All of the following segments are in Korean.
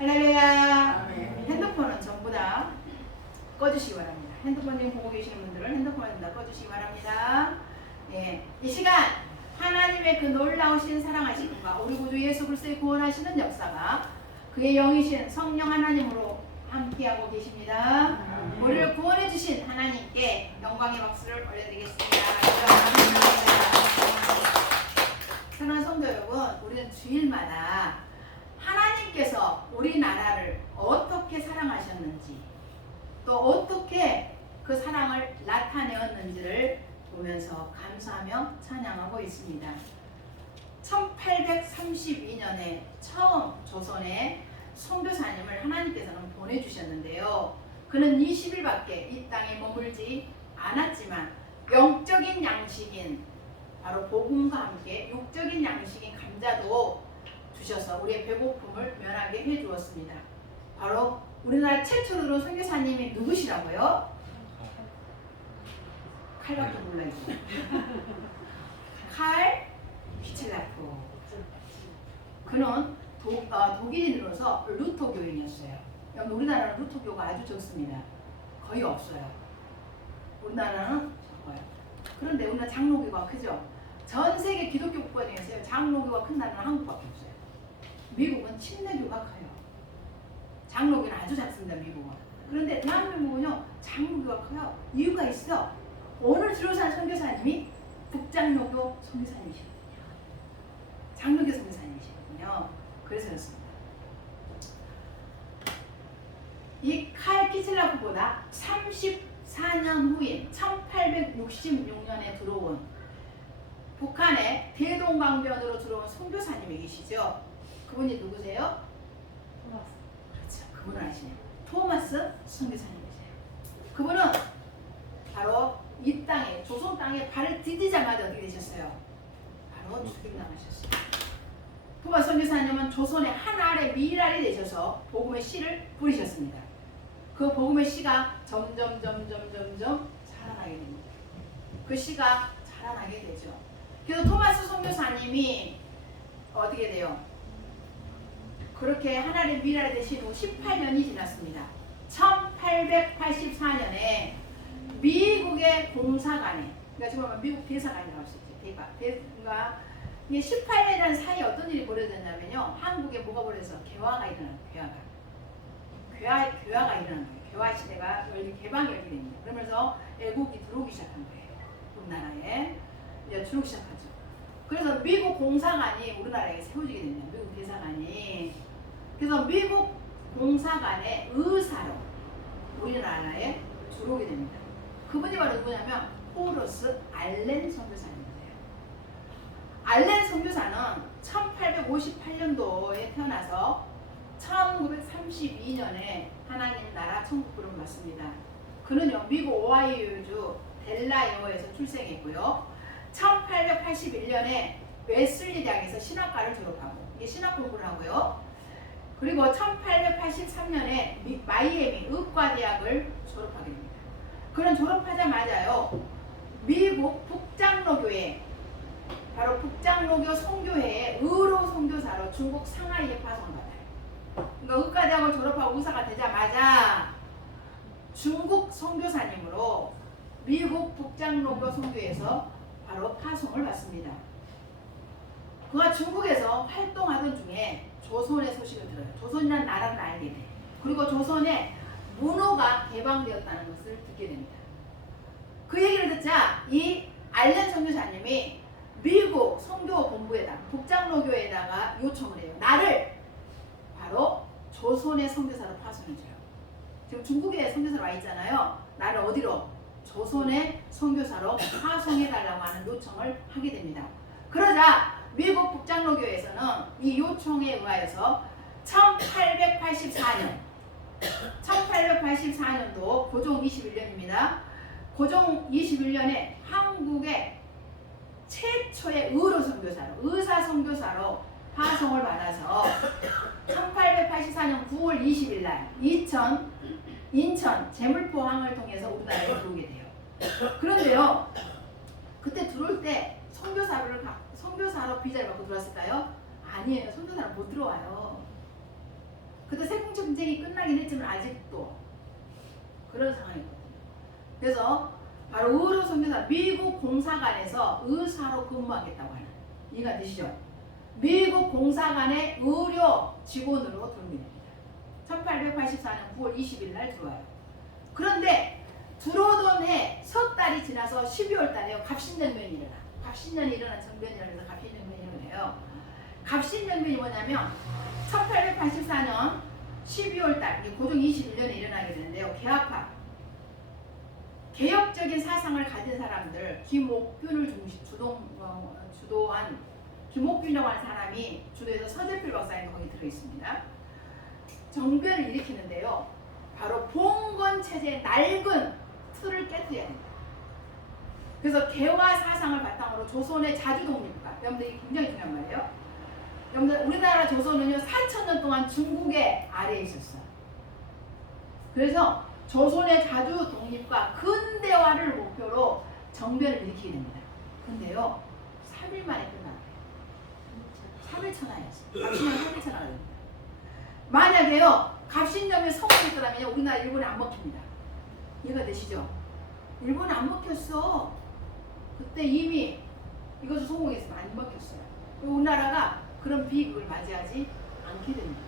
할렐루야. 아멘. 핸드폰은 전부 다 꺼주시기 바랍니다. 핸드폰 지금 보고 계시는 분들은 핸드폰을 다 꺼주시기 바랍니다. 예, 이 시간 하나님의 그 놀라우신 사랑하심과 우리 구주 예수 그리스도의 구원하시는 역사가 그의 영이신 성령 하나님으로 함께하고 계십니다. 우리를 구원해 주신 하나님께 영광의 박수를 올려드리겠습니다. 사랑하는 성도 여러분, 우리는 주일마다 하나님께서 우리나라를 어떻게 사랑하셨는지 또 어떻게 그 사랑을 나타내었는지를 보면서 감사하며 찬양하고 있습니다. 1832년에 처음 조선에 선교사님을 하나님께서는 보내주셨는데요. 그는 20일밖에 이 땅에 머물지 않았지만 영적인 양식인 바로 복음과 함께 육적인 양식인 감자도 주셔서 우리의 배고픔을 면하게 해주었습니다. 바로 우리나라 최초로 선교사님이 누구시라고요? 칼밖에 몰라요. 칼 키첼라프. 그는 독일인으로서 루터 교인이었어요. 우리나라는 루터교가 아주 적습니다. 거의 없어요. 우리나라는 적어요. 그런데 우리나라 장로교가 크죠. 전 세계 기독교 국가 중에서요, 장로교가 큰 나라는 한국밖에 없어요. 미국은 침례교가 커요. 장로교는 아주 작습니다. 미국은. 그런데 대한민국은요, 장로교가 커요. 이유가 있어. 오늘 들어오신 선교사님이 북장로교 선교사님이시거든요. 장로교 선교사님이시거든요. 그래서 그렇습니다. 이 칼 키첼라프보다 34년 후인 1866년에 들어온 북한의 대동강변으로 들어온 선교사님이 계시죠. 그분이 누구세요? 토마스. 그렇죠. 그분을 아시네요. 토마스 선교사님이세요. 그분은 바로 이 땅에, 조선 땅에 발을 디디자마자 어떻게 되셨어요? 바로 죽임당하셨어요. 토마스 선교사님은 조선의 하나의 미랄이 되셔서 복음의 씨를 뿌리셨습니다. 그 복음의 씨가 점점 자라나게 됩니다. 그 씨가 자라나게 되죠. 그래서 토마스 선교사님이 어떻게 돼요? 그렇게 하나의 미랄이 되신 후 18년이 지났습니다. 1884년에 미국의 공사관에, 그러니까 지금 미국 대사관이라고 할 수 있죠. 그러니까 이게 18년이라는 사이에 어떤 일이 벌어졌냐면요, 한국에 뭐가 벌어져서 개화가 일어나요. 개화가 일어난 거예요. 개화 시대가 개방이 열리게 됩니다. 그러면서 애국이 들어오기 시작한 거예요. 우리나라에 이제 들어오기 시작하죠. 그래서 미국 공사관이 우리나라에 세워지게 됩니다. 미국 대사관이. 그래서 미국 공사관의 의사로 우리나라에 들어오게 됩니다. 그분이 바로 누구냐면 호러스 알렌 선교사님이에요. 알렌 선교사는 1858년도에 태어나서 1932년에 하나님 나라 천국부름을 받습니다. 그는요, 미국 오하이오주 델라웨어에서 출생했고요. 1881년에 웨슬리 대학에서 신학과를 졸업하고, 이게 신학 공부를 하고요. 그리고 1883년에 마이애미 의과대학을 졸업하게 됩니다. 그는 졸업하자마자요, 미국 북장로교회, 바로 북장로교 선교회의 의로 선교사로 중국 상하이에 파송받아요. 그러니까 의과대학을 졸업하고 의사가 되자마자 중국 선교사님으로 미국 북장로교 선교회에서 바로 파송을 받습니다. 그가 중국에서 활동하던 중에 조선의 소식을 들어요. 조선이라는 나라를 알게 돼. 그리고 조선의 문호가 개방되었다는 것을 듣게 됩니다. 그 얘기를 듣자 이 알렌 선교사님이 미국 선교 본부에다, 북장로교에다가 요청을 해요. 나를 바로 조선의 선교사로 파송해줘요. 지금 중국에 선교사로 와 있잖아요. 나를 어디로? 조선의 선교사로 파송해달라고 하는 요청을 하게 됩니다. 그러자 미국 북장로교에서는 이 요청에 의하여서 1884년도 고종 21년입니다. 고종 21년에 한국의 최초의 의로 선교사로, 의사 선교사로 파송을 받아서 1884년 9월 20일 날 인천 제물포항을 통해서 우리나라에 들어오게 돼요. 그런데요, 그때 들어올 때 선교사로 비자를 받고 들어왔을까요? 아니에요. 선교사는 못 들어와요. 그때 세공 전쟁이 끝나긴 했지만 아직도 그런 상황이거든요. 그래서 바로 의료 선교사 미국 공사관에서 의사로 근무하겠다고 하는 이해가 되시죠? 미국 공사관의 의료 직원으로 들어오게 됩니다. 1884년 9월 20일 날 들어와요. 그런데 들어오던 해 석 달이 지나서 12월 달에요. 갑신년면이 일어나. 갑신년이 일어난 정변이라고 해서 갑신년면이 일어나요. 갑신년면이 뭐냐면 1884년 12월 달 고종 21년에 일어나게 되는데요. 개학파 개혁적인 사상을 가진 사람들 김옥균을 주도한 김옥균이라고 하는 사람이 주도해서 서재필 박사님도 거기 들어있습니다. 정변을 일으키는데요. 바로 봉건 체제의 낡은 틀을 깨뜨려야 됩니다. 그래서 개화 사상을 바탕으로 조선의 자주 독립과 여러분들 이게 굉장히 중요한 말이에요. 여러분들 우리나라 조선은요 4,000년 동안 중국의 아래에 있었어요. 그래서 조선의 자주 독립과 근대화를 목표로 정변을 일으키게 됩니다. 근데요 3일 만에 끝나요. 3일 천하였어요. 갑신년 3일 천하가 됩니다. 만약에요 갑신년에 성공했더라면 우리나라 일본에 안 먹힙니다. 이해가 되시죠? 일본에 안 먹혔어. 그때 이미 이것을 성공했으면 안 먹혔어요. 우리나라가 그런 비극을 맞이하지 않게 됩니다.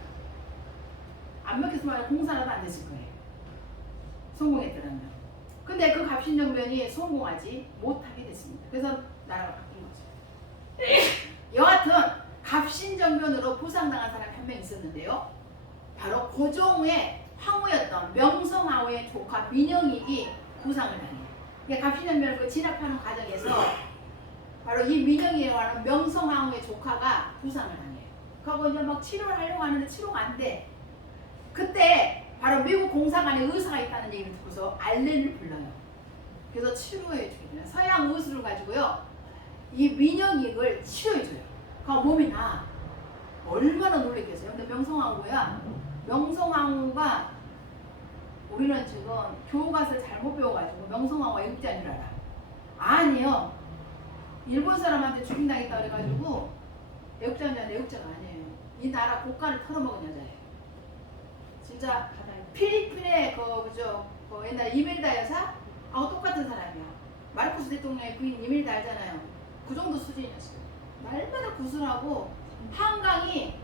안 먹혔으면 공사라도 안 됐을 거예요. 성공했더라면. 근데 그 갑신정변이 성공하지 못하게 됐습니다. 그래서 나라가 바뀐 거죠. 여하튼 갑신정변으로 부상당한 사람이 한 명 있었는데요. 바로 고종의 황후였던 명성황후의 조카 민영익이 부상을 당해요. 그러니까 갑신정변을 그 진압하는 과정에서 바로 이 민영익이라고 하는 명성황후의 조카가 부상을 당해요. 그하고 이제 막 치료를 하려고 하는데 치료가 안 돼. 그때 바로 미국 공사관에 의사가 있다는 얘기를 듣고서 알렌을 불러요. 그래서 치료해 주게 돼요. 서양 의술을 가지고요. 이 민영익을 치료해 줘요. 그 몸이 나. 얼마나 놀랬겠어요. 근데 명성황후야. 명성황후가 우리는 지금 교과서를 잘못 배워가지고 명성황후가 애국자인 줄 알아. 아니요. 일본 사람한테 죽임당했다 그래가지고 애국자인 줄 알아. 애국자가 아니에요. 이 나라 국가를 털어먹은 여자예요. 진짜 필리핀의 그 옛날 이멜다 여사하고 똑같은 사람이야. 마르코스 대통령의 부인 이멜다 알잖아요. 그 정도 수준이었어요. 날마다 구슬하고 한강이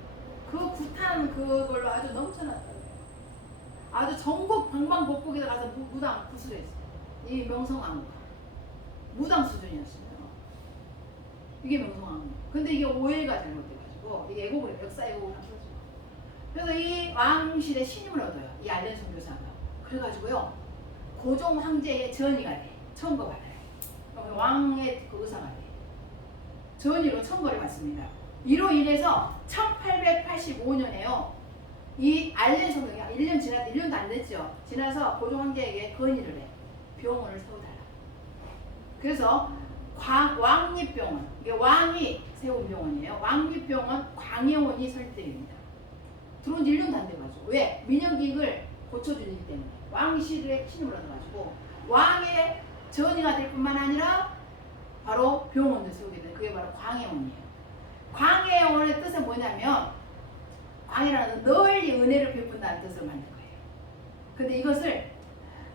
그 구탄 그걸로 아주 넘쳐났어요. 아주 전국 방방곡곡에 가서 무당 구슬했어요. 이 명성황후가 무당 수준이었어요. 이게 명성황후. 근데 이게 오해가 잘못돼가지고 이게 애국을 역사 애국을 한 거죠. 그래서 이 왕실의 신임을 얻어요. 이 알렌 선교사가. 그래가지고요 고종 황제의 전이가 돼. 청거 받아요. 왕의 그 의사가 돼. 전이로 청거를 받습니다. 이로 인해서 1885년에요. 이 알렌 선교가 1년 지났는데 1년도 안 됐죠. 지나서 고종 황제에게 건의를 해. 병원을 세워달라. 그래서 왕립병원, 이게 왕이 세운 병원이에요. 왕립병원 광해원이 설립됩니다. 들어온 지 1년도 안 돼가지고. 왜? 민영익을 고쳐주기 때문에. 왕실의 신임을 얻어가지고 왕의 전이가 될 뿐만 아니라 바로 병원도 세우게 돼. 그게 바로 광해원이에요. 광해원의 뜻은 뭐냐면 광이라는 널리 은혜를 베푼다는 뜻을 만든 거예요. 근데 이것을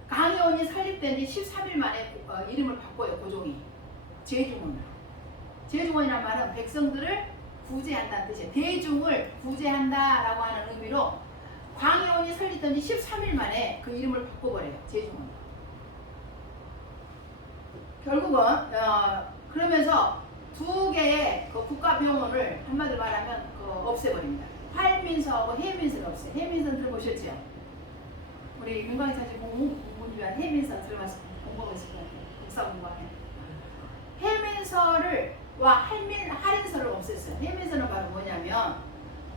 광해원이 설립된 지 13일 만에 이름을 바꿔요. 고종이. 제중원으로. 제중원이라는 말은 백성들을 구제한다는 뜻이에요. 대중을 구제한다라고 하는 의미로 광해원이 설립된 지 13일 만에 그 이름을 바꿔버려요. 제중원으로. 결국은 그러면서 두 개의 그 국가병원을 한마디로 말하면 없애버립니다. 활민서하고 해민서를 없애요. 해민서는 들어보셨죠? 우리 민광희 사실 공부위한 해민서 들어가서 공부하고 있을 거예요. 국사 공부하면. 해민서를 할인서를 없앴어요. 해민서는 바로 뭐냐면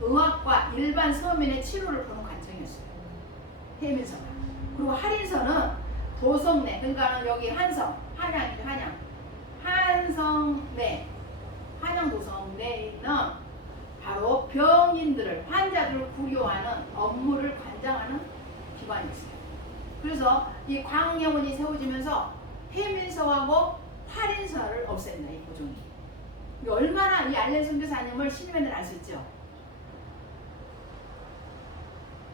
의학과 일반 서민의 치료를 보는 관청이었어요. 해민서가. 그리고 할인서는 도성내, 그러니까 여기 한성, 한양이죠. 한성내, 한양도성내에는 바로 병인들을, 환자들을 구료하는 업무를 관장하는 기관이 있어요. 그래서 이 광해원이 세워지면서 해민서하고 할인서를 없앤다. 이 고종이. 얼마나 이 알렌 선교사님을 신임했는지 알 수 있죠.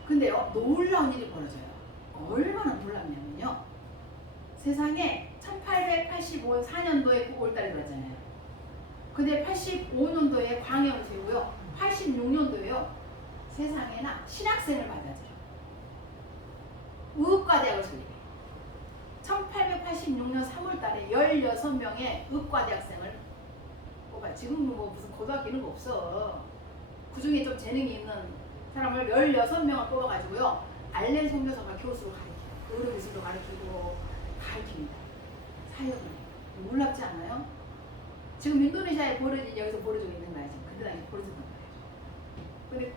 근데요, 놀라운 일이 벌어져요. 얼마나 놀랍냐면요. 세상에 1884년도에 9월달에 들었잖아요. 근데 85년도에 광해를 세우고요. 86년도에요. 세상에나 신학생을 받아들여. 의과대학을 설립해. 1886년 3월달에 16명의 의과대학생을 뽑아요. 지금은 뭐 무슨 고등학교 이런 거 없어. 그 중에 좀 재능이 있는 사람을 16명을 뽑아가지고요. 알렌 선교사가 교수로 가르쳐요. 의료 기술도 가르치고 가르칩니다. 사역을 해요. 놀랍지 않아요? 지금 인도네시아에 벌어진 여기서 벌어지고 있는 거야. 지금 그때 당시 벌어졌던 거예요.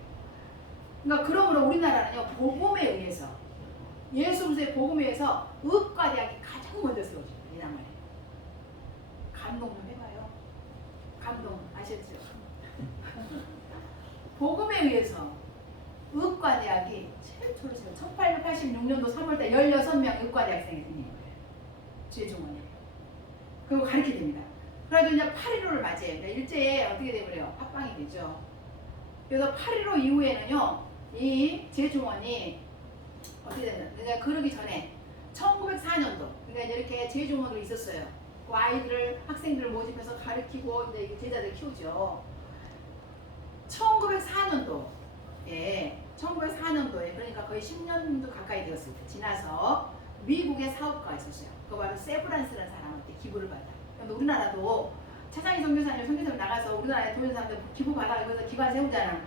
그러니까 그러므로 우리나라는요, 복음에 의해서, 예수 그리스도의 복음에 의해서 의과대학이 가장 먼저 세워져요. 이 나라에. 감동 좀 해봐요. 감동 아셨죠? 복음에 의해서 의과대학이 최초로 세워. 1886년도 3월달 16명 의과대학생이 생긴 거예요. 제중원에. 그리고 가르치게 됩니다. 그래가지고 이제 8.15를 맞이해요. 일제에 어떻게 되버려요? 합방이 되죠. 그래서 8.15 이후에는요, 이 제중원이 어떻게 되냐? 그러니까 그러기 전에 1904년도, 그러니까 이렇게 제중원으로 있었어요. 그 아이들을, 학생들을 모집해서 가르치고 이제 제자들 키우죠. 1904년도에 그러니까 거의 10년도 가까이 되었을 때 지나서 미국의 사업가가 있었어요. 그 바로 세브란스라는 사람한테 기부를 받아요. 근데 우리나라도 차장희 선교사님 나가서 우리나라에 돈 있는 사람들 기부 받아서 그래서 기관 세우잖아.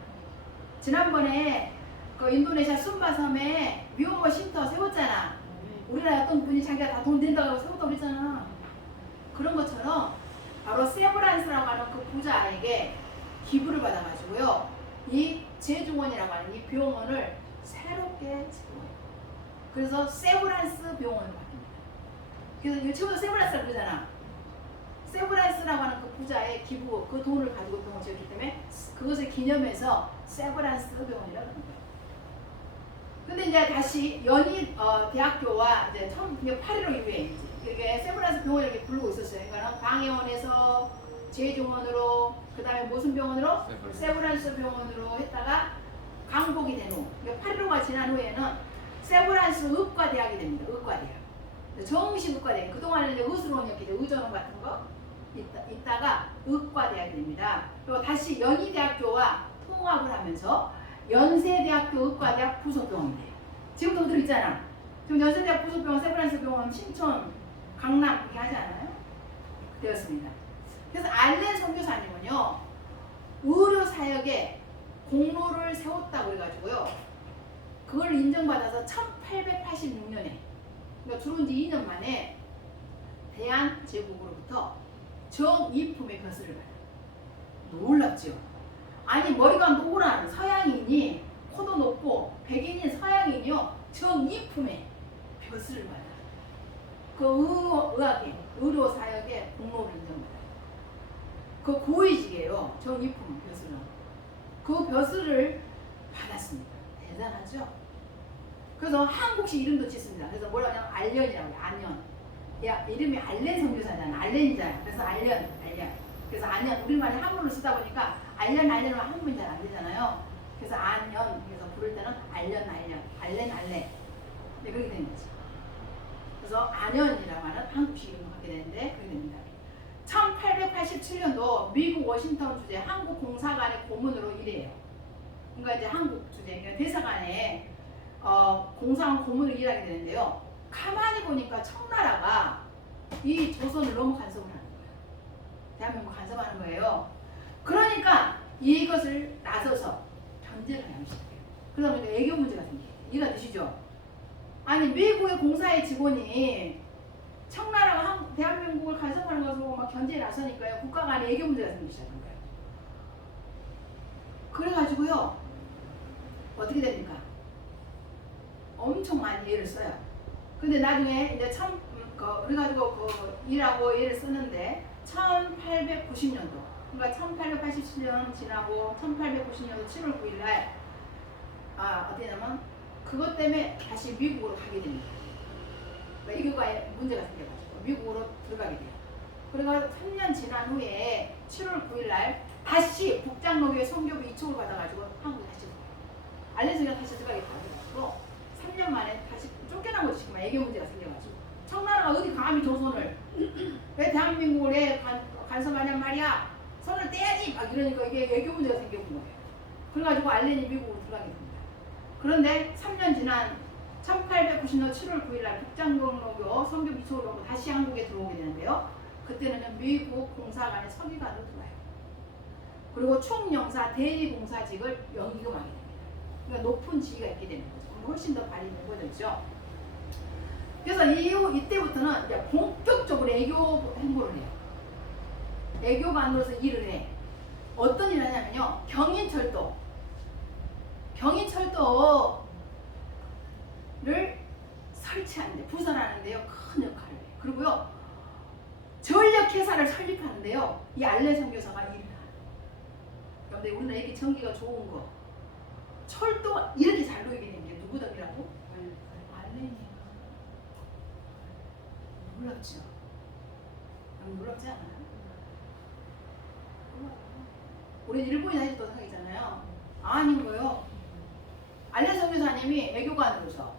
지난번에 그 인도네시아 순바섬에 미혼모 쉼터 세웠잖아. 우리나라 어떤 분이 자기가 다 돈 낸다고 세웠다고 그랬잖아. 그런 것처럼 바로 세브란스라고 하는 그 부자에게 기부를 받아가지고요, 이 제중원이라고 하는 이 병원을 새롭게 세워요. 그래서 세브란스 병원을 바뀝니다. 그래서 지금도 세브란스라고 그러잖아. 세브란스라고 하는 그 부자의 기부, 그 돈을 가지고 병원을 지었기 때문에 그것을 기념해서 세브란스 병원이라고 하는 거예요. 근데 이제 다시 연희 대학교와 이제 8.15 이후에 이게 세브란스 병원 이렇게 부르고 있었어요. 그러니까 광해원에서 제중원으로, 그 다음에 무슨 병원으로? 세브란스 병원으로 했다가 강복이 된 후, 8.15가 지난 후에는 세브란스 의과대학이 됩니다. 의과대학. 정식 의과대학. 그동안은 이제 의술원이었기 때문에 의전원 같은 거 있다가 의과대학이 됩니다. 그리고 다시 연희대학교와 통합을 하면서 연세대학교 의과대학 부속병원이 돼요. 지금도 그대로 있잖아. 지금 연세대학 부속병원, 세브란스 병원, 신촌, 강남 이렇게 하지 않아요? 되었습니다. 그래서 알렌 선교사님은요, 의료사역에 공로를 세웠다고 해가지고요, 그걸 인정받아서 1886년에, 그러니까 들어온 지 2년 만에 대한제국으로부터 정이품의 벼슬을 받아요. 놀랍죠? 아니, 머리가 노란 서양인이, 코도 높고 백인인 서양인이요, 정이품의 벼슬을 받아요. 그 의학의, 의료사역에 공로를 인정받아요. 그 고위직이에요. 정이품 벼슬은. 그 벼슬을 받았습니다. 대단하죠? 그래서 한국식 이름도 짓습니다. 그래서 뭐라고 하냐면 알련이라고 해요. 안연. 야, 이름이 알렌 선교사잖아. 알렌이잖아. 그래서 알련. 그래서 안연. 우리말에 한문을 쓰다 보니까 알련은 한문이 잘 안 되잖아요. 그래서 안연. 그래서 부를 때는 알렌. 네, 그렇게 되는 거죠. 그래서 안연이라고 하는 한국식 이름을 갖게 되는데 그렇게 됩니다. 1887년도 미국 워싱턴 주재 한국공사관의 고문으로 일해요. 그러니까 이제 한국 주재, 그러니까 대사관에 공사관 고문으로 일하게 되는데요. 가만히 보니까 청나라가 이 조선을 너무 간섭을 하는 거예요. 대한민국 간섭하는 거예요. 그러니까 이것을 나서서 견제를 하기 시작해요. 그러다 보니까 애교 문제가 생겨요. 이해가 되시죠? 아니, 미국의 공사의 직원이 청나라가 대한민국을 간섭하는 것을 보고 막 견제에 나서니까요, 국가 간에 애교 문제가 생기기 시작한 거예요. 그래가지고요, 어떻게 됩니까? 엄청 많이 애를 써요. 근데 나중에 이제 그래가지고 그 일하고 애를 쓰는데 1890년도, 그러니까 1887년 지나고 1890년도 7월 9일날 어떻게 되냐면 그것 때문에 다시 미국으로 가게 됩니다. 외교가에 문제가 생겨가지고 미국으로 들어가게 돼요. 그래서 3년 지난 후에 7월 9일날 다시 북장로교회 선교부 이촉을 받아가지고 한국에 다시 들어가요. 알렌 선교사가 다시 들어가게 돼요. 막 이러니까 이게 외교 문제가 생겨본 거예요. 그래가지고 알렌이 미국으로 들어가게 됩니다. 그런데 3년 지난 1890년 7월 9일 날 북장로교 선교 미소를 오고 다시 한국에 들어오게 되는데요. 그때는 미국 공사관의 서기관으로 들어와요. 그리고 총영사 대리공사직을 영위금하게 됩니다. 그러니까 높은 지위가 있게 되는 거죠. 훨씬 더 발이 높아졌죠. 그래서 이때부터는 이제 본격적으로 애교 행보를 해요. 애교관으로서 일을 해. 어떤 일을 하냐면요. 경인철도를 설치하는데, 부설하는데요. 큰 역할을 해요. 그리고요. 전력회사를 설립하는데요. 이 알렌 선교사가 일을 해요. 그런데 우리나라 이렇게 전기가 좋은 거, 철도 이렇게 잘 놓이게 된 게 누구 덕이라고? 알렌이야. 놀랍죠? 놀랍지 않아요? 우리 일본이나 해도 상이잖아요. 아닌 거요. 알렌 선교사님이 애교관으로서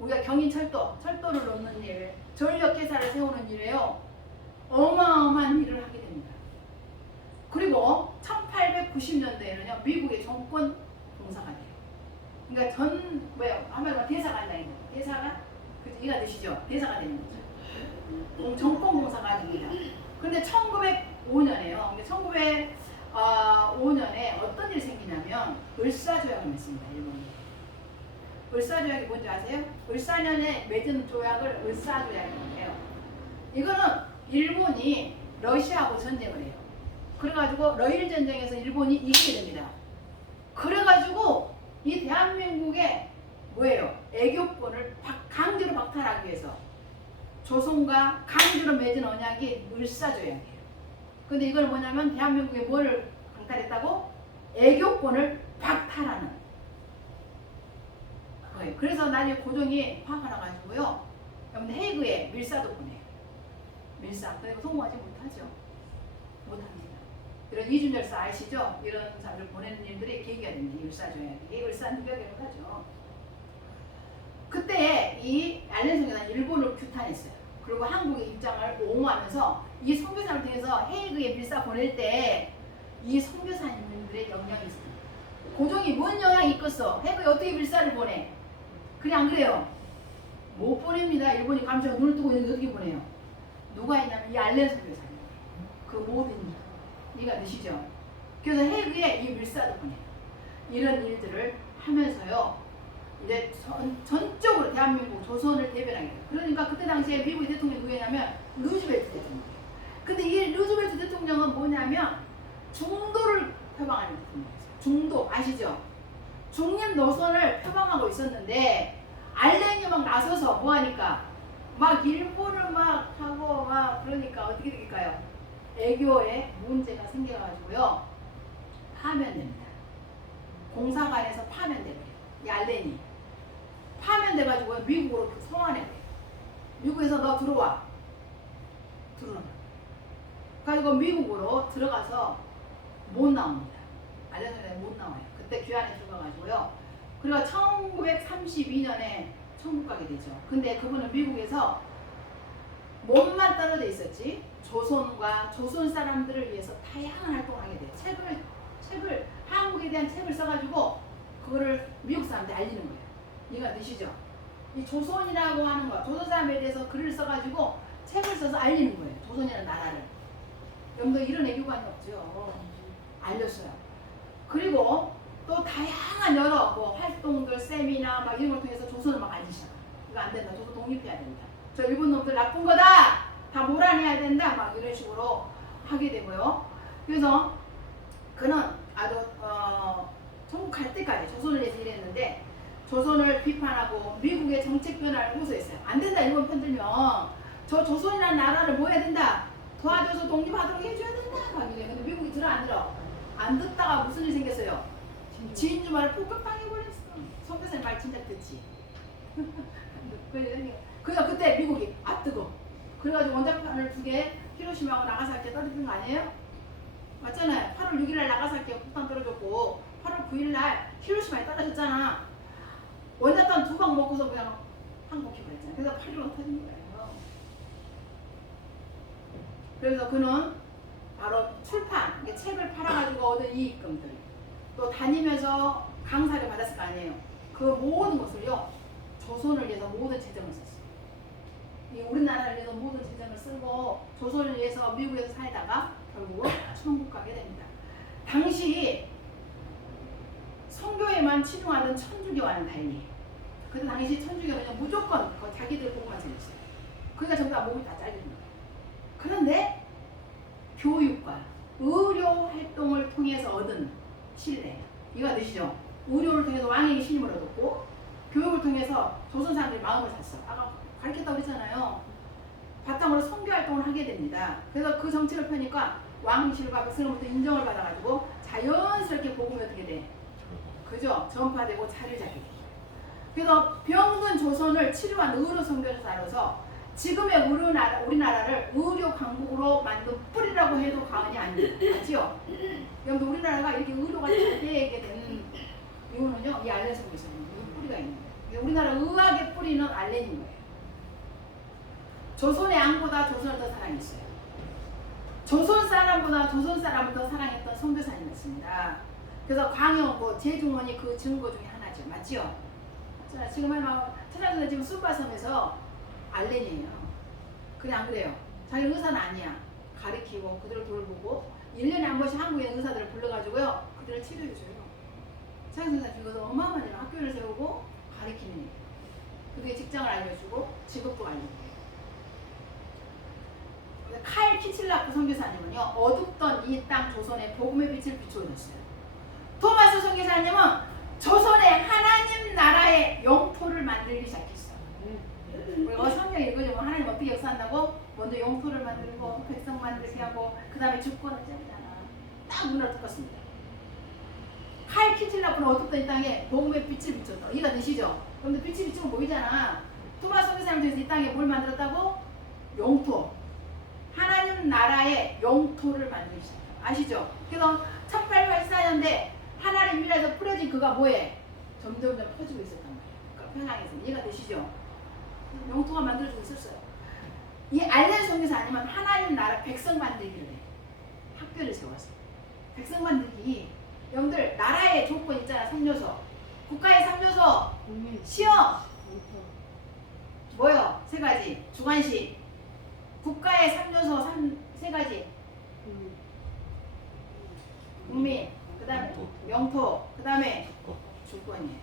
우리가 철도를 놓는 일, 전력회사를 세우는 일에요. 어마어마한 일을 하게 됩니다. 그리고 1890년대에는요, 미국의 정권 봉사가 돼요. 그러니까 한마디로 대사관장인 거예요. 대사관? 그죠? 이해가 되시죠? 대사가 되는 거죠. 정권 봉사가 됩니다. 근데 1905년에요. 1905년에 어떤 일이 생기냐면 을사조약을 맺습니다. 일본이. 을사조약이 뭔지 아세요? 을사년에 맺은 조약을 을사조약이라고 해요. 이거는 일본이 러시아하고 전쟁을 해요. 그래가지고 러일 전쟁에서 일본이 이기게 됩니다. 그래가지고 이 대한민국의 애교권을 강제로 박탈하기 위해서 조선과 강제로 맺은 언약이 을사조약이에요. 근데 이건 뭐냐면 대한민국에 뭘 강탈했다고? 애교권을 박탈하는 거예요. 그래서 나중에 고종이 화가 나가지고요. 여러분들 헤이그에 밀사도 보내요. 밀사. 그리고 성공하지 못하죠. 못합니다. 이런 이준열사 아시죠? 이런 사람을 보내는 일들이 계기가 됩니다. 밀사조약이. 이게 을사누격이라고 하죠. 그때 이 알렌 선교사는 일본을 규탄했어요. 그리고 한국의 입장을 옹호하면서 이 선교사를 통해서 헤이그에 밀사 보낼 때 이 선교사님들의 영향이 있습니다. 고종이 뭔 영향이 있겠어? 헤이그에 어떻게 밀사를 보내? 그래 안 그래요? 못 보냅니다. 일본이 감시하고 눈을 뜨고 있는데 어떻게 보내요? 누가 했냐면 이 알렌 선교사님. 그 모든 이해가 되시죠? 그래서 헤이그에 이 밀사도 보내요. 이런 일들을 하면서요. 이제 전적으로 대한민국 조선을 대변하게 돼요. 그러니까 그때 당시에 미국의 대통령이 누구였냐면 루즈벨트 대통령이에요. 근데 이 루즈벨트 대통령은 뭐냐면 중도를 표방하는 대통령이었어요. 중도 아시죠? 중립 노선을 표방하고 있었는데 알렌이 막 나서서 뭐하니까 막 일본을 막 하고 막 그러니까 어떻게 될까요? 애교에 문제가 생겨가지고요. 파면됩니다. 공사관에서 파면돼버려요. 이 알렌이. 파면돼가지고 미국으로 송환해요. 미국에서 너 들어와. 그러니까 미국으로 들어가서 못 나옵니다. 알렌은 못 나와요. 그때 귀환에 들어가가지고요. 그리고 1932년에 천국 가게 되죠. 근데 그분은 미국에서 몸만 떨어져 있었지 조선과 조선 사람들을 위해서 다양한 활동을 하게 돼요. 책을 한국에 대한 책을 써가지고 그거를 미국 사람한테 알리는 거예요. 이해가 되시죠? 이 조선이라고 하는 거, 조선 사람에 대해서 글을 써가지고 책을 써서 알리는 거예요. 조선이라는 나라를. 여러분들 이런 애교관이 없죠. 알렸어요. 그리고 또 다양한 여러 활동들, 세미나 막 이런 걸 통해서 조선을 막 알리시잖아. 이거 안 된다. 조선 독립해야 된다. 저 일본 놈들 나쁜 거다. 다 몰아내야 된다. 막 이런 식으로 하게 되고요. 그래서 그는 아주 천국 갈 때까지 조선을 위해서 일했는데 조선을 비판하고 미국의 정책 변화를 호소했어요. 안 된다. 일본 편들면 저 조선이라는 나라를 뭐 해야 된다. 도와줘서 독립하도록 해줘야 된다. 막 이래. 근데 미국이 들어 안 들어? 안 듣다가 무슨 일이 생겼어요? 지인주 말을 폭격당해버렸어. 선교사님 말 진짜 듣지. 그러니까 그때 미국이 뜨거. 그래가지고 원자탄을 2개 히로시마하고 나가사키에 떨어진 거 아니에요? 맞잖아요. 8월 6일날 나가사키에 폭탄 떨어졌고 8월 9일날 히로시마에 떨어졌잖아. 원자탄 2방 먹고서 그냥 항복해버렸잖아요. 그래서 8.15 터진 거예요. 그래서 그는 바로 출판, 이게 책을 팔아가지고 얻은 이익금들, 또 다니면서 강사를 받았을 거 아니에요. 그 모든 것을요, 조선을 위해서 모든 재정을 썼어요. 이 우리나라를 위해서 모든 재정을 쓰고 조선을 위해서 미국에서 살다가 결국은 천국 가게 됩니다. 당시 선교에만 치중하던 천주교와는 달리, 그때 당시 천주교는 무조건 자기들 보고만 살렸어요. 그러니까 전부 다 몸이 다 잘리는 거예요. 그런데 교육과 의료 활동을 통해서 얻은 신뢰, 이거 되시죠? 의료를 통해서 왕에게 신임을 얻었고, 교육을 통해서 조선 사람들의 마음을 샀어. 아까 가르쳤다고 했잖아요. 바탕으로 선교 활동을 하게 됩니다. 그래서 그 정치를 펴니까 왕실과 백성으로부터 인정을 받아가지고 자연스럽게 복음이 어떻게 돼? 그죠? 전파되고 자리를 잡게 돼요. 그래서 병든 조선을 치료한 의료 선교사로서 지금의 우리나라를 의료 강국으로 만든 뿌리라고 해도 과언이 아닙니다. 맞죠? 여러분, 우리나라가 이렇게 의료가 잘 되게 된 이유는요, 이 알렌 속에 있어요. 이 뿌리가 있는 거예요. 우리나라 의학의 뿌리는 알렌인 거예요. 조선의 양보다 조선을 더 사랑했어요. 조선 사람보다 조선 사람을 더 사랑했던 선교사님이었습니다. 그래서 광해하고 제중원이 그 증거 중에 하나죠. 맞죠? 자, 지금 찾아서 지금 순바섬에서 알렌이에요. 그래 안 그래요? 자기 의사는 아니야. 가르치고 그들을 돌보고 1년에 한 번씩 한국에 있는 의사들을 불러가지고요, 그들을 치료해줘요. 차영선사 죽어서 어마어마한 학교를 세우고 가르치는 일이에요. 그들의 직장을 알려주고 직업도 알려주고. 칼 키칠라프 선교사님은요, 어둡던 이 땅 조선에 복음의 빛을 비추어줬어요. 토마스 선교사님은 조선의 하나님 나라의 영토를 만들기 시작했어요. 우리가 성경 읽어주면 하나님 어떻게 역사한다고? 먼저 영토를 만들고 백성 만들게 하고 그 다음에 주권을 짜잖아. 딱 문을 덮었습니다. 칼 키칠라프는 어둡던 이 땅에 복음의 빛을 비췄다. 이해가 되시죠? 그런데 빛이 비추면 보이잖아. 토마스 선교사님 통해서 이 땅에 뭘 만들었다고? 영토. 하나님 나라의 영토를 만들기 시작해요. 아시죠? 그래서 1884년대 하나님 미라에서 뿌려진 그가 뭐해? 점점 퍼지고 있었단 말이에요. 그러니까 평양에서. 이해가 되시죠? 영토가 만들어지고 있었어요. 이 알렌 선교사 아니면 하나님 나라 백성 만들기를 해. 학교를 세웠어요. 백성 만들기. 여러분들 나라의 조건 있잖아. 3요소. 국가의 3요소. 시험. 뭐요? 3가지. 주관식. 국가의 3요소 3가지. 국민. 그 다음에 영토. 그 다음에 주권이에요.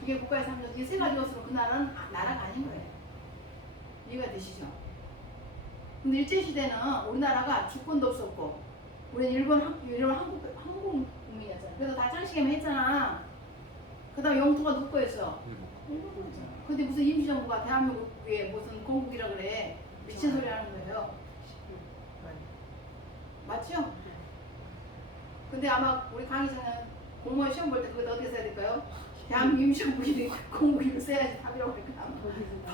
그게 국가의 3요소. 이 3가지 없으면 그 나라는 나라가 아닌 거예요. 이해가 되시죠? 근데 일제시대는 우리나라가 주권도 없었고, 우리는 일본 한국 국민이었잖아. 그래서 다 장식에만 했잖아. 그 다음에 영토가 누구 거였어? 일본이었잖아. 근데 무슨 임시정부가 대한민국에 무슨 건국이라 그래. 미친 소리 하는 거예요. 맞죠? 근데 아마 우리 강의자는 공무원 시험 볼 때 그거 어떻게 써야 될까요? 대한민국 임시정부끼리 건국이를 써야지 답이라고 그러니까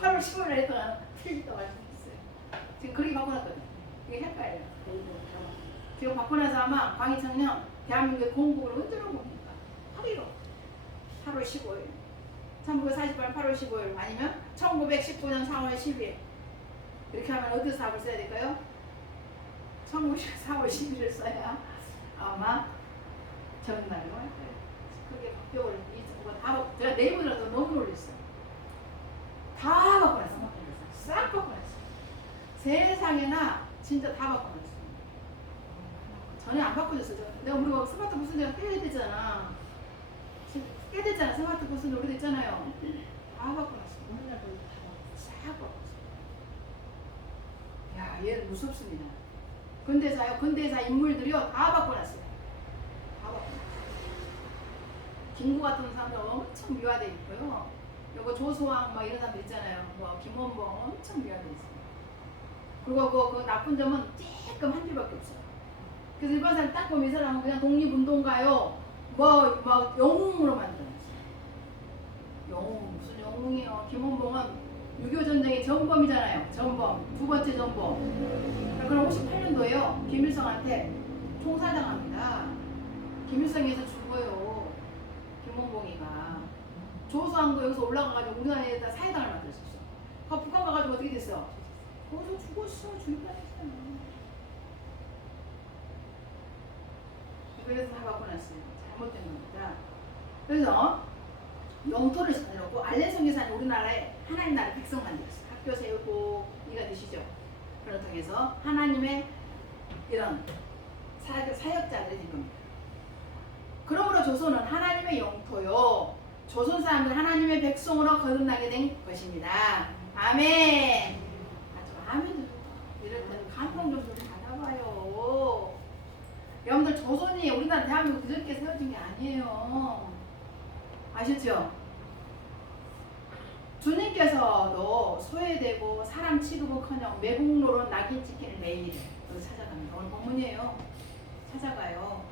8월 15일에 했다가 틀렸다고 할 수 있어요. 지금 그렇게 바꿔놨거든. 이게 헷갈려요. 지금 바꿔놔서 아마 강의청은 대한민국의 건국을 언제로 봅니까? 8.15. 8월 15일. 1948년 8월 15일 아니면 1919년 4월 10일. 이렇게 하면 어디서 답을 써야 될까요? 1914월 10일을 써야 아마 전날로 할 거예요. 그게 바뀌어버렸어. 제가 네이버라도 너무 놀랐어요. 다 바꿔놨어. 싹 바꿔놨어. 세상에나 진짜 다 바꿔놨어. 전혀 안 바꿔줬어. 내가 우리가 스마트 무슨 내가 꽤 됐잖아. 꽤 됐잖아. 스마트 무슨 오래됐잖아요. 다 바꿔놨어. 싹 바꿔놨어. 야, 얘는 무섭습니다. 근대사 인물들이요 다 바꿔놨어요. 다 바꿔놨어요. 김구 같은 사람들 엄청 미화돼 있고요. 요거 조소왕 막 이런 사람들 있잖아요. 뭐 김원봉 엄청 미화돼 있어요. 그리고 그 나쁜 점은 조금 한 줄밖에 없어요. 그래서 일반 사람 딱 보면 이 사람은 그냥 독립운동가요. 뭐 영웅으로 만들어놨어요. 영웅 무슨 영웅이요? 김원봉은 6.25 전쟁의 전범이잖아요. 전범. 2번째 전범. 그럼 58년도에요. 김일성한테 총살당합니다. 김일성에서 죽어요. 김원봉이가. 조소왕도 여기서 올라가가지고 우리나라에다 사회당을 만들었었어. 그 북한 가가지고 어떻게 됐어? 거기서 죽었어. 죽일 뻔했어요. 그래서 다 바꿔놨어요. 잘못된 겁니다. 그래서 영토를 세워놓고 알렌 선교사는 우리나라에 하나님 나라 백성 만들었어요. 학교 세우고 이가 되시죠. 그렇다고 해서 하나님의 이런 사역자들이 된 겁니다. 그러므로 조선은 하나님의 영토요. 조선 사람들 하나님의 백성으로 거듭나게 된 것입니다. 아멘. 아주 아멘. 이럴 때는 감동 좀 받아봐요. 여러분들 조선이 우리나라 대한민국 그렇게 세워진 게 아니에요. 아셨죠? 주님께서도 소외되고 사람 취급은커녕 매국노로 낙인 찍히는 매일을 찾아갑니다. 오늘 본문이에요. 찾아가요.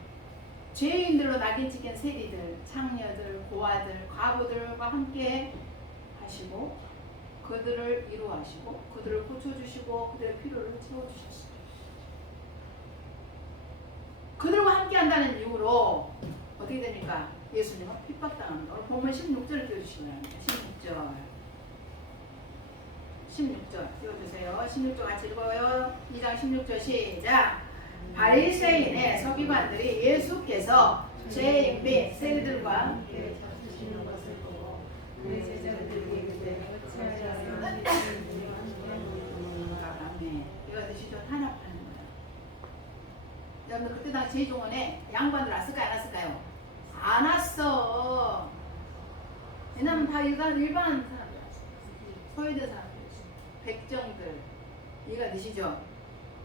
죄인들로 낙인 찍힌 세리들, 창녀들, 고아들, 과부들과 함께 하시고 그들을 위로하시고 그들을 고쳐주시고 그들의 필요를 채워주셨어요. 그들과 함께 한다는 이유로 어떻게 됩니까? 예수님은 핍박당합니다. 오늘 본문 16절을 띄워주시기 바랍니다. 16절 띄워주세요. 16절 같이 읽어요. 2장 16절 시작. 바리새인의 서기관들이 예수께서 죄인 및 세리들과 함께 잡수시는 것을 보고 그의 제자들이 그때 이거 드시죠. 탄압하는 거예요. 여러분 그때 당시 제종원에 양반들 왔을까요? 안 왔을까요? 안 왔어. 왜냐면 다 일반한 사람들 소외된 사람들 백정들 이해가 되시죠?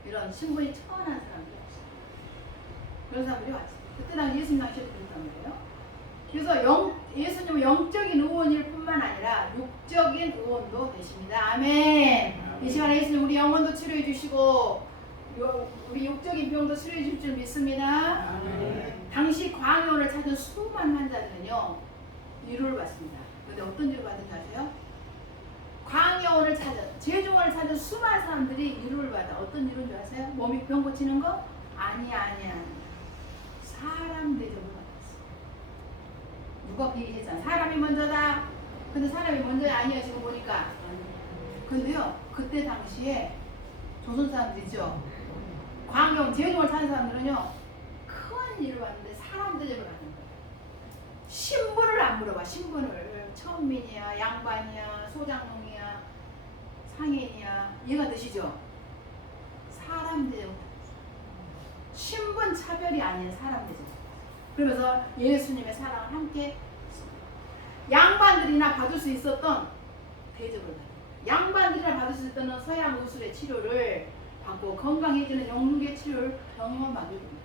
이런 신분이 처한한 사람들 그런 사람들이 왔어요. 그때 당시 예수님 당시에도 그랬단 말이에요. 그래서 예수님은 영적인 의원일 뿐만 아니라 육적인 의원도 되십니다. 아멘. 이 시간에 예수님 우리 영혼도 치료해 주시고 우리 육적인 병도 치료해 줄 줄 믿습니다. 아멘. 당시 광야를 찾은 수많은 환자들은요 위로를 받습니다. 그런데 어떤 위로 받은지 아세요? 광야원을 찾은 제중원을 찾은 수많은 사람들이 위로를 받아. 어떤 위로인 줄 아세요? 몸이 병 고치는 거? 아니야. 사람 대접을 받았어. 누가 그 얘기했잖아. 사람이 먼저다. 근데 사람이 먼저 아니야 지금 보니까. 근데요 그때 당시에 조선 사람들이죠. 광야원 제중원을 찾은 사람들은요 큰 일을 받는데 사람 대접을 하는 거예요. 신분을 안 물어봐. 신분을 천민이야 양반이야 소장농이야 상인이야 이해가 되시죠? 사람 대접 신분 차별이 아닌 사람 대접. 그러면서 예수님의 사랑을 함께 양반들이나 받을 수 있었던 대접을 받아요. 양반들이나 받을 수 있었던 서양 의술의 치료를 받고 건강해지는 영국의 치료를 병원 받을 겁니다.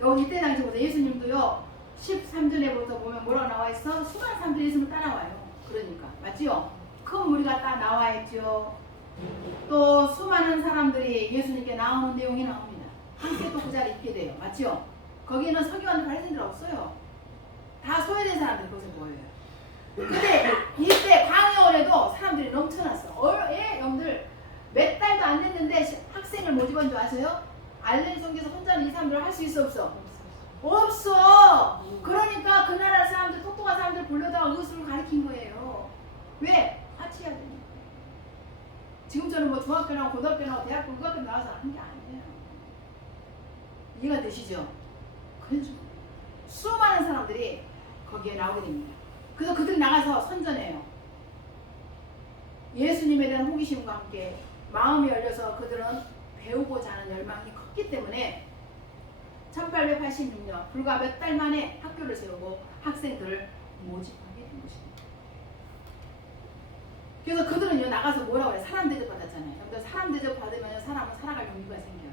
여기 이때 당시부터 예수님도요 13절에부터 보면 뭐라고 나와 있어? 수많은 사람들이 예수님을 따라와요. 그러니까 맞지요? 큰 무리가 다 나와 있죠. 또 수많은 사람들이 예수님께 나오는 내용이 나옵니다. 함께 또 그 자리에 있게 돼요. 맞지요? 거기는 서기관들 바리새인들 없어요. 다 소외된 사람들 거기서 모여요. 근데 이때 광야원에도 사람들이 넘쳐났어. 여러분들 몇 달도 안 됐는데 학생을 모집한 줄 아세요? 알렌 선교사 혼자는 이 사람들을 할 수 있어 없어? 없어. 그러니까 그 나라 사람들 똑똑한 사람들 불러다가 의술을 가르친 거예요. 왜? 같이 해야 되니까. 지금처럼 뭐 중학교 나오고 고등학교 나오고 대학교 의학교 나와서 하는 게 아니에요. 이해가 되시죠? 그래서 수많은 사람들이 거기에 나오게 됩니다. 그래서 그들이 나가서 선전해요. 예수님에 대한 호기심과 함께 마음이 열려서 그들은 배우고자 하는 열망이 컸기 때문에 1886년 불과 몇 달 만에 학교를 세우고 학생들을 모집하게 된 것입니다. 그래서 그들은요 나가서 뭐라고 해요? 사람 대접 받았잖아요. 여러분들 사람 대접 받으면 사람은 살아갈 용기가 생겨요.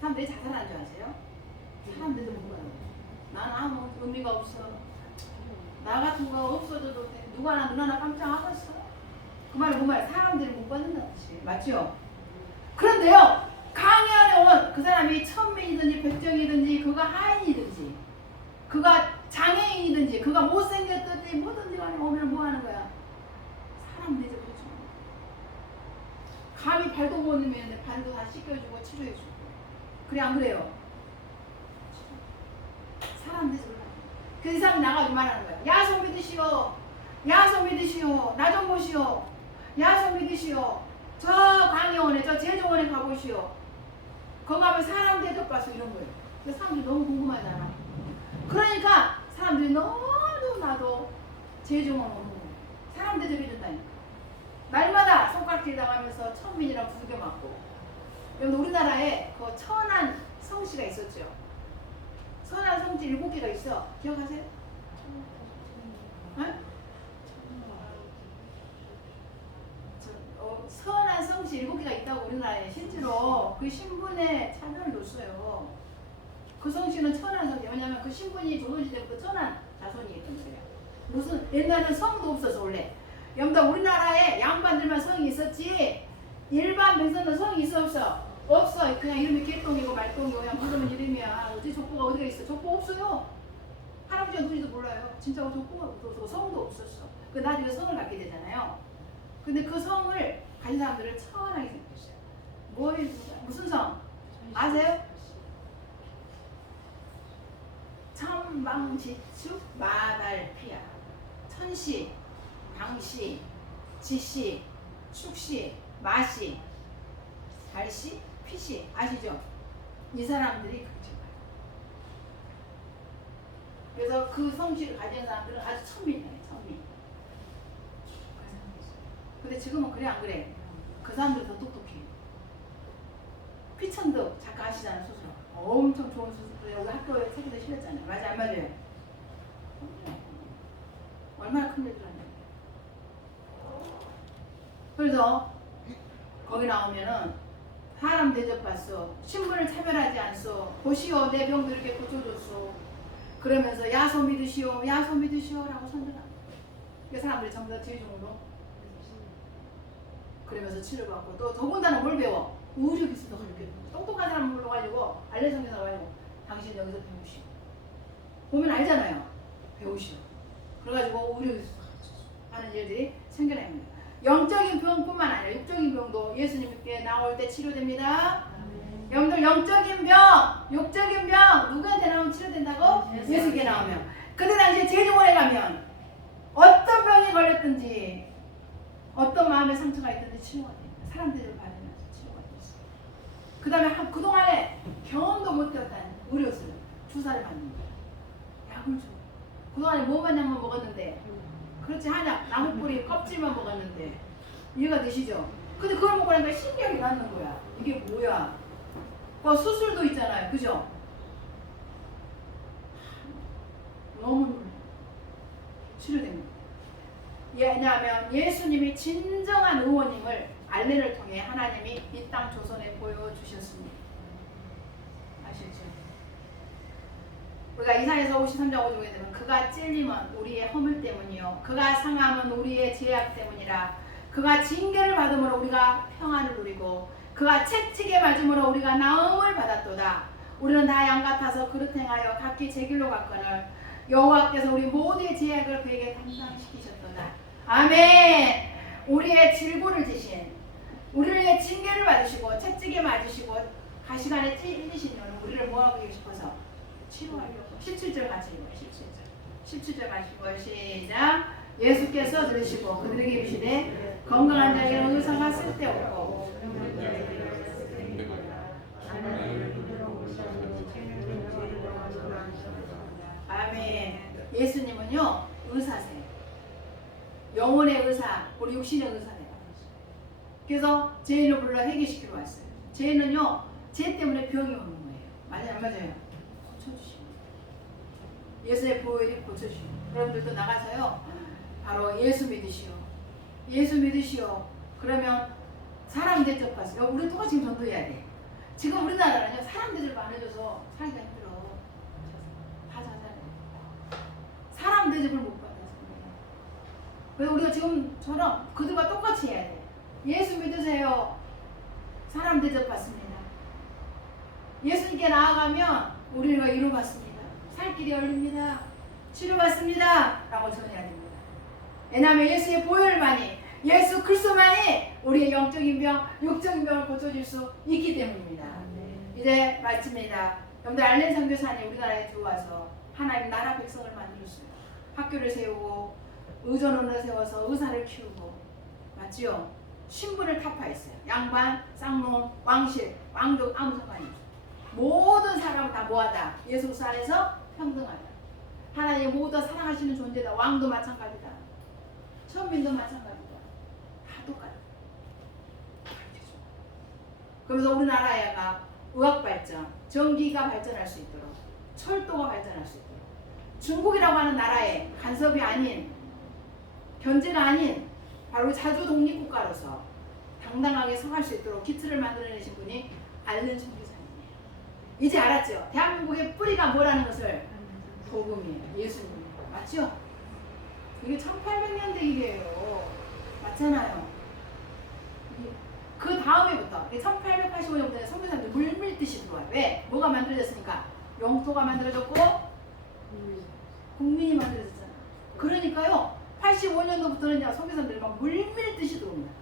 사람들이 자살하는 줄 아세요? 사람 대접 못 받아요. 난 아무 의미가 없어. 나 같은 거 없어져도 돼. 누가 하나 눈 하나 깜짝 하겠어. 그 말은 그 말 사람들이 못 받는다는 뜻이에요. 맞죠? 그런데요 강연에 온 그 사람이 천민이든지 백정이든지 그가 하인이든지 그가 장애인이든지 그가 못생겼든지 뭐든지 간에 오면 뭐 하는 거야? 사람 대접해주고 감히 발도 못 내면 발도 다 씻겨주고 치료해주고 그래 안 그래요? 사람 대접을 하는 거야. 그 사람이 나가서 말하는 거야. 야성 믿으시오. 야성 믿으시오. 나 좀 보시오. 야성 믿으시오. 저 강의원에 저 제종원에 가보시오. 거기 가면 사람 대접받수 이런 거예요. 그 사람들이 너무 궁금하잖아. 그러니까 사람들이 너무나도 재종을 오는 거예요. 사람들 대접해준다니까. 날마다 손가락질 당하면서 천민이랑 두들겨 맞고. 여러분 우리나라에 그 천안 성씨가 있었죠. 천안 성씨 7개가 있어. 기억하세요? 응? 선한 성씨 7개가 있다고 우리나라에 실제로 그 신분에 차별을 뒀어요. 그 성씨는 천한 성씨. 왜냐면 그 신분이 조선시대부터 천한 자손이 있던 거예요. 무슨 옛날에는 성도 없어서 원래. 여러분들 우리나라에 양반들만 성이 있었지 일반 백성은 성이 있어 없어? 없어. 그냥 이름이 개똥이고 말똥이고 그냥 부르면 이름이야. 어디 족보가 어디가 있어? 족보 없어요. 할아버지가 누군지도 몰라요. 진짜 족보가 없어서 성도 없었어. 그 나중에 성을 갖게 되잖아요. 근데 그 성을 가진 사람들을 천하게 생겼어요. 무슨 성? 아세요? 천방지축 마달피야. 천시, 방시, 지시, 축시, 마시, 달시, 피시. 아시죠? 이 사람들이 그렇죠. 그래서 그 성씨를 가진 사람들은 아주 천민이에요. 천민. 근데 지금은 그래 안 그래? 그 사람들 더 똑똑해. 피천득 작가 아시잖아요. 수술. 엄청 좋은 수술. 여기 학교에 책에도 실렸잖아요. 맞아 안 맞아요? 얼마나 큰 얘기를 하냐. 그래서 거기 나오면은 사람 대접받소. 신분을 차별하지 않소. 보시오 내 병도 이렇게 고쳐줬소. 그러면서 야소 믿으시오. 야소 믿으시오 라고 선전합니다. 그 사람들이 전부 다 제중으로 그러면서 치료받고 또 더군다나 뭘 배워? 의료기술도 그렇게 똑똑한 사람 불러가지고 알레성에서 가지고 당신 여기서 배우시오. 보면 알잖아요. 배우시오. 그래가지고 의료기술 하는 일들이 생겨납니다. 영적인 병뿐만 아니라 육적인 병도 예수님께 나올 때 치료됩니다. 여러분들 영적인 병, 육적인 병 누구한테 나오면 치료된다고? 예수께 나오면. 그때 당시에 제중원에 가면 어떤 병이 걸렸든지 어떤 마음의 상처가 있든지 치료가 됩니다. 사람들을 받으면서 치료가 됐어요. 그 다음에 그동안에 경험도 못했다는 의료술 주사를 받는 거예요. 약을 줘. 그동안에 뭐만 약만 먹었는데 그렇지 한약 나무뿌리 껍질만 먹었는데 이해가 되시죠? 근데 그걸 먹고 나니까 신기하게 낫는 거야. 이게 뭐야? 그 수술도 있잖아요. 그죠? 너무 치료됩니다. 왜냐하면 예수님이 진정한 의원님을 알레를 통해 하나님이 이 땅 조선에 보여주셨습니다. 아시죠? 우리가 이사야서 53장 5절에 되면 그가 찔림은 우리의 허물 때문이요 그가 상함은 우리의 죄악 때문이라. 그가 징계를 받음으로 우리가 평안을 누리고 그가 채찍에 맞음으로 우리가 나음을 받았도다. 우리는 다 양 같아서 그릇 행하여 각기 제 길로 갔거늘 여호와께서 우리 모두의 죄악을 그에게 담당시키셨도다. 아멘. 우리의 질고를 지신 우리를 위해 징계를 받으시고 채찍에 맞으시고 가시관에 찔리신 이유는 우리를 뭐하고 싶어서 치료하려고. 17절 같이 읽어요. 17절 같이 읽어요. 시작. 예수께서 들으시고 그들에게 이르시되 건강한 자에게는 의사가 쓸데없고 아멘. 예수님은요 의사세요. 영혼의 의사, 우리 육신의 의사예요. 그래서 죄인을 불러 해결시키러 왔어요. 죄는요 죄 때문에 병이 오는 거예요. 맞아요 안 맞아요? 고쳐주시고 예수의 보혈이 고쳐주시고 여러분들도 나가서요 바로 예수 믿으시오. 예수 믿으시오. 그러면 사람 대접하세요. 우리 똑같이 지금 전도해야 돼. 지금 우리나라는요 사람 대접 안 해줘서 살기가 힘들어. 다 자살해. 사람 대접을 못 받아서. 그래서 우리가 지금처럼 그들과 똑같이 해야 돼. 예수 믿으세요. 사람 대접받습니다. 예수님께 나아가면 우리가 이루받습니다. 살 길이 열립니다. 치료받습니다. 라고 전해야 됩니다. 왜냐하면 예수의 보혈만이 예수 그리스도만이 우리의 영적인 병, 육적인 병을 고쳐줄 수 있기 때문입니다. 이제 마칩니다. 여러분들 알렌 선교사님 우리나라에 들어와서 하나님 나라 백성을 만들었어요. 학교를 세우고 의전원을 세워서 의사를 키우고 맞지요? 신분을 타파했어요. 양반, 쌍놈, 왕실, 왕족 아무 상관이 없어요. 모든 사람은 다 뭐하다? 예수 안에서 평등하다. 하나님 모두 사랑하시는 존재다. 왕도 마찬가지다. 천민도 마찬가지다. 다 똑같아. 그러면서 우리나라가 의학 발전, 전기가 발전할 수 있도록, 철도가 발전할 수 있도록, 중국이라고 하는 나라에 간섭이 아닌, 견제가 아닌 바로 자주 독립국가로서 당당하게 서갈 수 있도록 기틀을 만들어내신 분이 알렌 선교사님이에요. 이제 알았죠? 대한민국의 뿌리가 뭐라는 것을? 복음이에요. 예수님이에요. 맞죠? 이게 1800년대 일이에요. 맞잖아요. 그 다음에부터 1885년부터 선교사님들 물밀듯이 들어와요. 왜? 뭐가 만들어졌으니까? 영토가 만들어졌고 국민이 만들어졌잖아. 그러니까요. 85년도부터는 선교사님들이 막 물밀듯이 들어옵니다.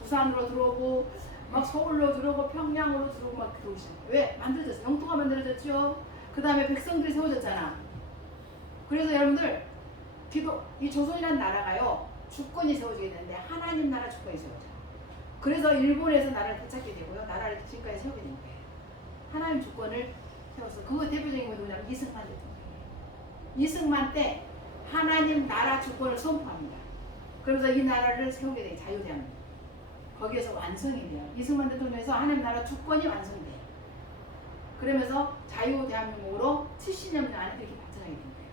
부산으로 들어오고 막 서울로 들어오고 평양으로 들어오고 막 들어오기 시작해요. 왜? 만들어졌어요. 영토가 만들어졌죠. 그 다음에 백성들이 세워졌잖아. 그래서 여러분들 이 조선이라는 나라가요. 주권이 세워지게 되는데 하나님 나라 주권이 세워져요. 그래서 일본에서 나라를 되찾게 되고요. 나라를 지금까지 세우게 된 거예요. 하나님 주권을 세워서 그 대표적인 건 누구냐면 이승만 대통령이에요. 이승만 때 하나님 나라 주권을 선포합니다. 그러면서 이 나라를 세우게 돼요. 자유대한민국. 거기에서 완성이 돼요. 이승만 대통령에서 하나님 나라 주권이 완성돼요. 그러면서 자유대한민국으로 70년 안에 이렇게 발전하게 된 거예요.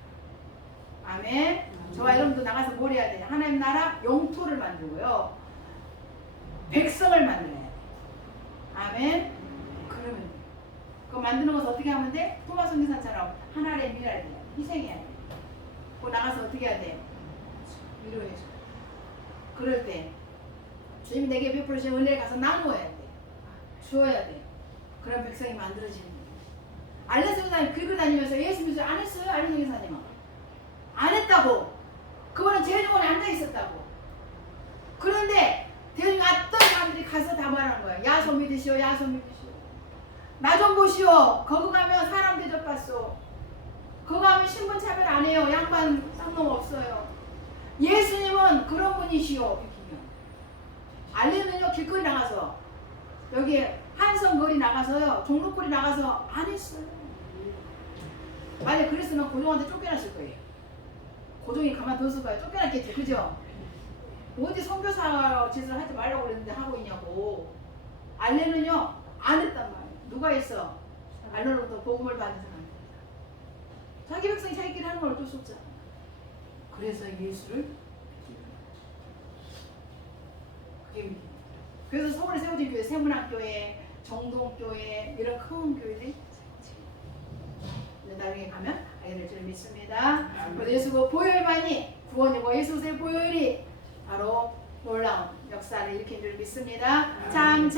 아멘. 저와 여러분도 나가서 뭘 해야 돼요? 하나님 나라 영토를 만들고요. 백성을 만들어야 돼. 아멘. 그러면 돼. 그거 만드는 것을 어떻게 하면 돼? 토마 선교사처럼 하나를 밀어야 돼. 희생해야 돼. 그거 나가서 어떻게 해야 돼? 위로해줘. 그럴 때 주님이 내게 베풀으신 은혜를 가서 나누어야 돼. 주어야 돼. 그런 백성이 만들어지는 거예요. 알렌 선교사님 긁고 다니면서 예수 믿으면 안 했어요? 알렌 선교사님은 안 했다고. 그거는 제일종원에 앉아 있었다고. 그런데 대중에 어떤 사람들이 가서 다 말하는 거예요. 야소 믿으시오, 야소 믿으시오. 나 좀 보시오. 거기 가면 사람 대접받소. 거기 가면 신분 차별 안 해요. 양반 쌍놈 없어요. 예수님은 그런 분이시오. 알레는요 길거리 나가서 여기 한성거리 나가서요 종로거리 나가서 안 했어요. 만약 그랬으면 고종한테 쫓겨났을 거예요. 고종이 가만뒀을 거예요. 쫓겨났겠지. 그죠? 어디 선교사 짓을 하지 말라고 그랬는데 하고 있냐고. 알레는요 안 했단 말이에요. 누가 했어? 알레로부터 복음을 받은 사람. 자기 백성이 자기끼리 하는 걸 어쩔 수 없잖아. 그래서 예수를 그래서 서울에 세워진 교회, 세문학교회, 정동교회 이런 큰 교회들이 나중에 가면 알게 될 줄 믿습니다. 그래서 예수가 보혈만이 구원이고 예수의 보혈이 바로 놀라운 역사를 일으킨 줄 믿습니다. 참